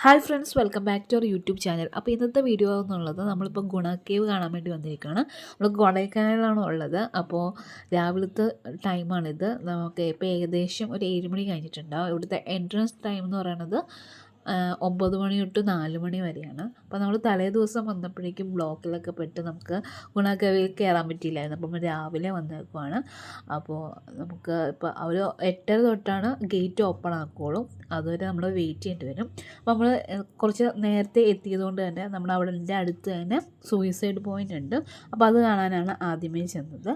Hi friends, welcome back to our YouTube channel. അപ്പോൾ ഇന്നത്തെ video എന്നുള്ളത് നമ്മളിപ്പോൾ ഗുണ കേവ് കാണാൻ വേണ്ടി വന്നിരിക്കുകയാണ്. നമ്മൾ കൊടൈക്കനാലിലാണ് ഉള്ളത്. അപ്പോൾ രാവിലത്തെ ടൈമാണിത്. നമുക്ക് ഇപ്പോൾ ഏകദേശം ഒരു 7 മണി കഴിഞ്ഞിട്ടുണ്ടാവും. ഇവിടുത്തെ എൻട്രൻസ് ടൈം എന്ന് പറയുന്നത് 9 മണി തൊട്ട് 4 മണി വരെയാണ്. അപ്പോൾ നമ്മൾ തലേ ദിവസം വന്നപ്പോഴേക്കും ബ്ലോക്കിലൊക്കെ പെട്ട് നമുക്ക് ഗുണ കേവിൽ കയറാൻ പറ്റിയില്ലായിരുന്നു. അപ്പോൾ നമ്മൾ രാവിലെ വന്നേക്കുവാണ്. അപ്പോൾ നമുക്ക് ഇപ്പോൾ ഒരു 8:30 തൊട്ടാണ് ഗേറ്റ് ഓപ്പൺ ആക്കുകയുള്ളൂ. അതുവരെ നമ്മൾ വെയിറ്റ് ചെയ്യേണ്ടി വരും. അപ്പോൾ നമ്മൾ കുറച്ച് നേരത്തെ എത്തിയതുകൊണ്ട് തന്നെ നമ്മുടെ അവിടെ അടുത്ത് തന്നെ സൂയിസൈഡ് പോയിൻ്റ് ഉണ്ട്. അപ്പോൾ അത് കാണാനാണ് ആദ്യമേ ചെന്നത്.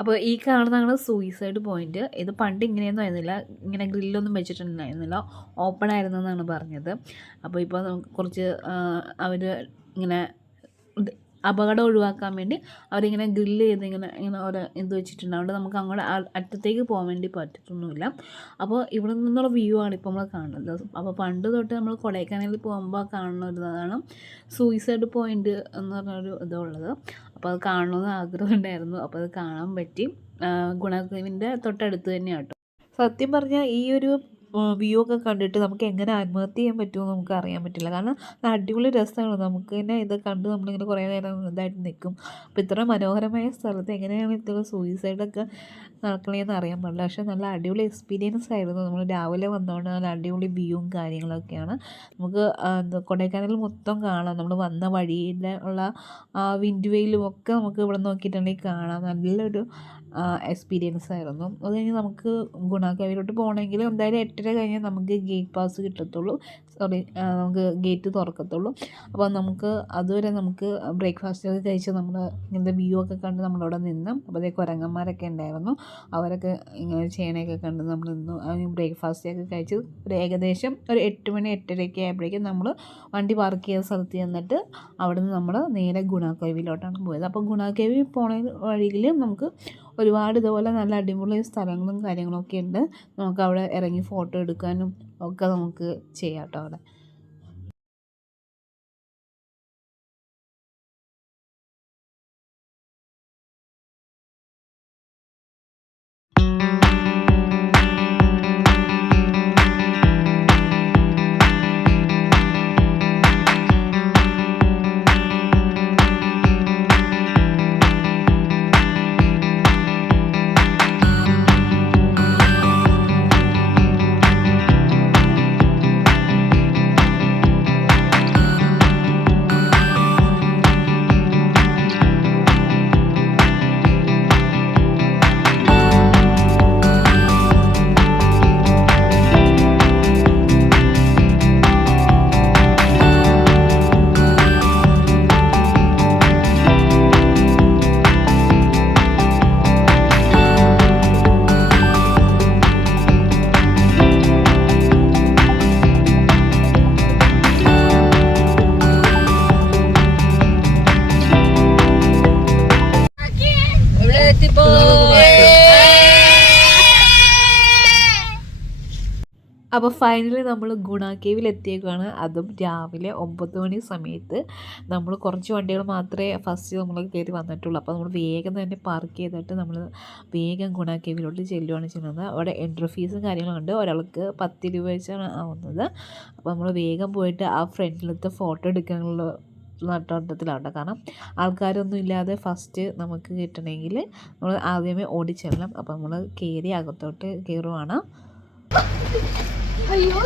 അപ്പോൾ ഈ കാണുന്നതാണ് സൂയിസൈഡ് പോയിൻ്റ്. ഇത് പണ്ട് ഇങ്ങനെയൊന്നും ആയിരുന്നില്ല, ഇങ്ങനെ ഗ്രില്ലൊന്നും വെച്ചിട്ടുണ്ടായിരുന്നില്ല, ഓപ്പൺ ആയിരുന്നു എന്നാണ് പറഞ്ഞത്. അപ്പോൾ ഇപ്പോൾ കുറച്ച് അവർ ഇങ്ങനെ അപകടം ഒഴിവാക്കാൻ വേണ്ടി അവരിങ്ങനെ ഗ്രില്ല് ചെയ്ത് ഇങ്ങനെ ഒരു ഇത് വെച്ചിട്ടുണ്ട്. അതുകൊണ്ട് നമുക്ക് അങ്ങോട്ട് അറ്റത്തേക്ക് പോകാൻ വേണ്ടി പറ്റത്തൊന്നുമില്ല. അപ്പോൾ ഇവിടെ നിന്നുള്ള വ്യൂ ആണ് ഇപ്പോൾ നമ്മൾ കാണുന്നത്. അപ്പോൾ പണ്ട് തൊട്ട് നമ്മൾ കൊടൈക്കനാലിൽ പോകുമ്പോൾ കാണുന്ന ഒരു ഇതാണ് സൂയിസൈഡ് പോയിൻ്റ് എന്ന് പറഞ്ഞൊരു ഇതുള്ളത്. അപ്പോൾ അത് കാണണമെന്ന് ആഗ്രഹം ഉണ്ടായിരുന്നു. അപ്പോൾ അത് കാണാൻ പറ്റി. ഗുണ കേവിൻ്റെ തൊട്ടടുത്ത് തന്നെയാണ് കേട്ടോ. സത്യം പറഞ്ഞാൽ ഈ ഒരു വ്യൂ ഒക്കെ കണ്ടിട്ട് നമുക്ക് എങ്ങനെ ആത്മഹത്യ ചെയ്യാൻ പറ്റുമെന്ന് നമുക്ക് അറിയാൻ പറ്റില്ല. കാരണം അടിപൊളി രസമാണ്. നമുക്ക് തന്നെ ഇത് കണ്ട് നമ്മളിങ്ങനെ കുറേ നേരം ഇതായിട്ട് നിൽക്കും. അപ്പോൾ ഇത്ര മനോഹരമായ സ്ഥലത്ത് എങ്ങനെയാണ് ഇത്ര സൂയിസൈഡൊക്കെ നടക്കണേന്ന് അറിയാൻ പാടില്ല. പക്ഷേ നല്ല അടിപൊളി എക്സ്പീരിയൻസ് ആയിരുന്നു. നമ്മൾ രാവിലെ വന്നതുകൊണ്ട് നല്ല അടിപൊളി വ്യൂവും കാര്യങ്ങളൊക്കെയാണ്. നമുക്ക് കൊടൈക്കനാലിൽ മൊത്തം കാണാം. നമ്മൾ വന്ന വഴിയിൽ ഉള്ള വിൻഡ് വെയിലും ഒക്കെ നമുക്ക് ഇവിടെ നോക്കിയിട്ടുണ്ടെങ്കിൽ കാണാം. നല്ലൊരു എക്സ്പീരിയൻസ് ആയിരുന്നു. അത് കഴിഞ്ഞ് നമുക്ക് ഗുണ കേവിലോട്ട് പോകണമെങ്കിൽ എന്തായാലും 8:30 കഴിഞ്ഞാൽ നമുക്ക് ഗേറ്റ് പാസ് കിട്ടത്തുള്ളൂ. നമുക്ക് ഗേറ്റ് തുറക്കത്തുള്ളൂ. അപ്പോൾ നമുക്ക് അതുവരെ നമുക്ക് ബ്രേക്ക്ഫാസ്റ്റൊക്കെ കഴിച്ച് നമ്മൾ ഇങ്ങനത്തെ വ്യൂ ഒക്കെ കണ്ട് നമ്മളവിടെ നിന്നു. അപ്പോൾ അതേ കുരങ്ങന്മാരൊക്കെ ഉണ്ടായിരുന്നു. അവരൊക്കെ ഇങ്ങനെ ചെയ്യണയൊക്കെ കണ്ട് നമ്മൾ നിന്നു. അതിന് ബ്രേക്ക്ഫാസ്റ്റൊക്കെ കഴിച്ച് ഒരു ഏകദേശം ഒരു 8 മണി 8:30 ആയപ്പോഴേക്കും നമ്മൾ വണ്ടി പാർക്ക് ചെയ്ത സ്ഥലത്ത് ചെന്നിട്ട് അവിടെ നിന്ന് നമ്മൾ നേരെ ഗുണ കേവിലോട്ടാണ് പോയത്. അപ്പോൾ ഗുണ കേവിൽ പോണ വഴിയിൽ നമുക്ക് ഒരുപാട് ഇതുപോലെ നല്ല അടിപൊളി സ്ഥലങ്ങളും കാര്യങ്ങളൊക്കെ ഉണ്ട്. നമുക്ക് അവിടെ ഇറങ്ങി ഫോട്ടോ എടുക്കാനും ഒക്കെ നമുക്ക് ചെയ്യാം കേട്ടോ അവിടെ. അപ്പോൾ ഫൈനലി നമ്മൾ ഗുണ കേവിൽ എത്തിയേക്കാണ്. അതും രാവിലെ 9 മണി സമയത്ത്. നമ്മൾ കുറച്ച് വണ്ടികൾ മാത്രമേ ഫസ്റ്റ് നമ്മൾ കയറി വന്നിട്ടുള്ളൂ. അപ്പോൾ നമ്മൾ വേഗം തന്നെ പാർക്ക് ചെയ്തിട്ട് നമ്മൾ വേഗം ഗുണ കേവിലോട്ട് ചെല്ലുകയാണ് ചെയ്യുന്നത്. അവിടെ എൻട്രി ഫീസും കാര്യങ്ങളുണ്ട്. ഒരാൾക്ക് 10 രൂപ വെച്ചാണ് ആവുന്നത്. അപ്പോൾ നമ്മൾ വേഗം പോയിട്ട് ആ ഫ്രണ്ടിലത്തെ ഫോട്ടോ എടുക്കാനുള്ള നട്ടോട്ടത്തിലാണ്. കാരണം ആൾക്കാരൊന്നും ഇല്ലാതെ ഫസ്റ്റ് നമുക്ക് കിട്ടണമെങ്കിൽ നമ്മൾ ആദ്യമേ ഓടിച്ചെല്ലാം. അപ്പോൾ നമ്മൾ കയറി അകത്തോട്ട് കയറുവാണ്. അയ്യോ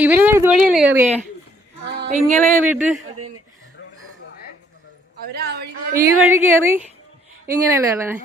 ഇവര് ഇതുവഴിയല്ലേ കയറിയേ? ഇങ്ങനെ കയറിയിട്ട് ഈ വഴി കയറി ഇങ്ങനെയല്ലേ കയറണേ?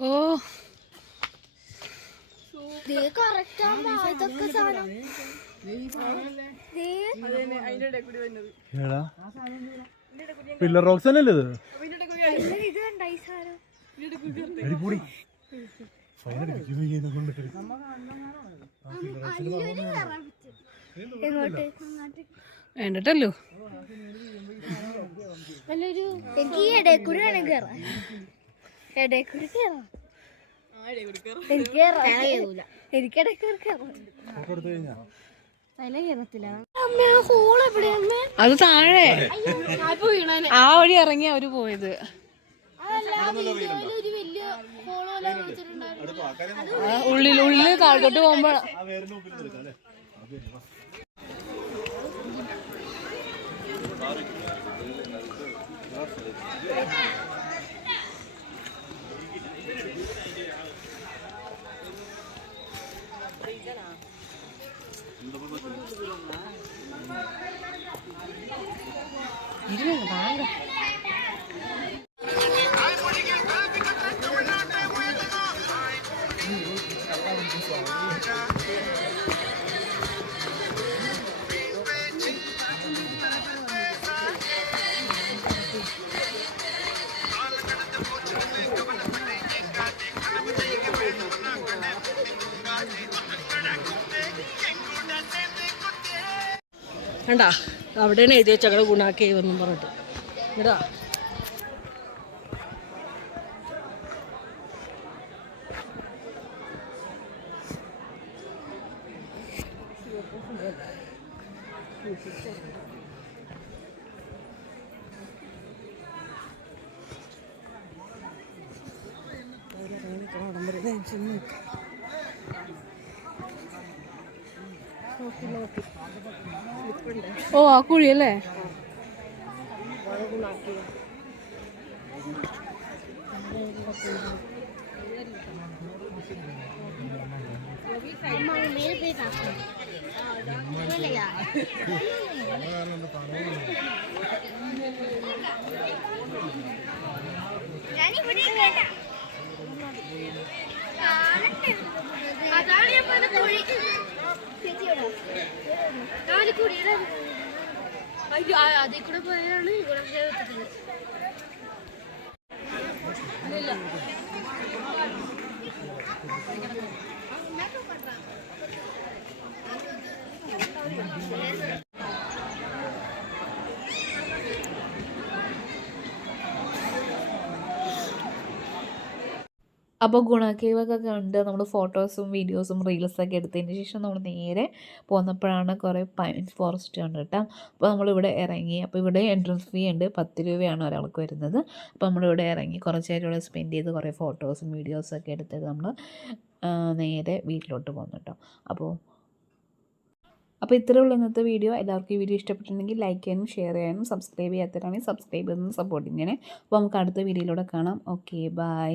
ഓ പില്ലർ റോക്സ് തന്നെയല്ലേ ഇത്? വേണ്ടല്ലോ. എനിക്ക് ഈ ഇടയ്ക്കൂടി വേണം കയറാൻ. ഇടയ്ക്കൂടി കയറാം. എനിക്ക് എനിക്ക് ഇടയ്ക്കൂടി കയറാം. അത് താഴെ ആ വഴി ഇറങ്ങി അവര് പോയത്. ഉള്ളില് താഴോട്ട് പോകുമ്പോ കണ്ടാ അവിടെയാണ് എഴുതി വെച്ചങ്ങനെ ഗുണാക്കേവെന്നും പറഞ്ഞിട്ട്. കേട്ടാ ഓ ആ കുഴിയല്ലേ? അതാണ് ഞാൻ പറഞ്ഞ കുഴി. അതിൽ കൂടെ പോയാണ് ഗുണക്കേവ് എത്തുന്നത്. അപ്പോൾ ഗുണ കേവൊക്കെ കണ്ട് നമ്മൾ ഫോട്ടോസും വീഡിയോസും റീൽസൊക്കെ എടുത്തതിന് ശേഷം നമ്മൾ നേരെ പോന്നപ്പോഴാണ് കുറേ പൈൻ ഫോറസ്റ്റ് ഉണ്ട് കേട്ടോ. അപ്പോൾ നമ്മളിവിടെ ഇറങ്ങി. അപ്പോൾ ഇവിടെ എൻട്രൻസ് ഫീ ഉണ്ട്, 10 രൂപയാണ് ഒരാൾക്ക് വരുന്നത്. അപ്പോൾ നമ്മളിവിടെ ഇറങ്ങി കുറച്ച് നേരം ഇവിടെ സ്പെൻഡ് ചെയ്ത് കുറേ ഫോട്ടോസും വീഡിയോസൊക്കെ എടുത്തിട്ട് നമ്മൾ നേരെ വീട്ടിലോട്ട് പോകുന്നു കേട്ടോ. അപ്പോൾ ഇത്രയേ ഉള്ളൂ ഇന്നത്തെ വീഡിയോ. എല്ലാവർക്കും ഈ വീഡിയോ ഇഷ്ടപ്പെട്ടിട്ടുണ്ടെങ്കിൽ ലൈക്ക് ചെയ്യാനും ഷെയർ ചെയ്യാനും സബ്സ്ക്രൈബ് ചെയ്യാത്തവരാണെങ്കിൽ സബ്സ്ക്രൈബ് ചെയ്തൊന്ന് സപ്പോർട്ട് ചെയ്യണേ. അപ്പോൾ നമുക്ക് അടുത്ത വീഡിയോയിലൂടെ കാണാം. Okay, by.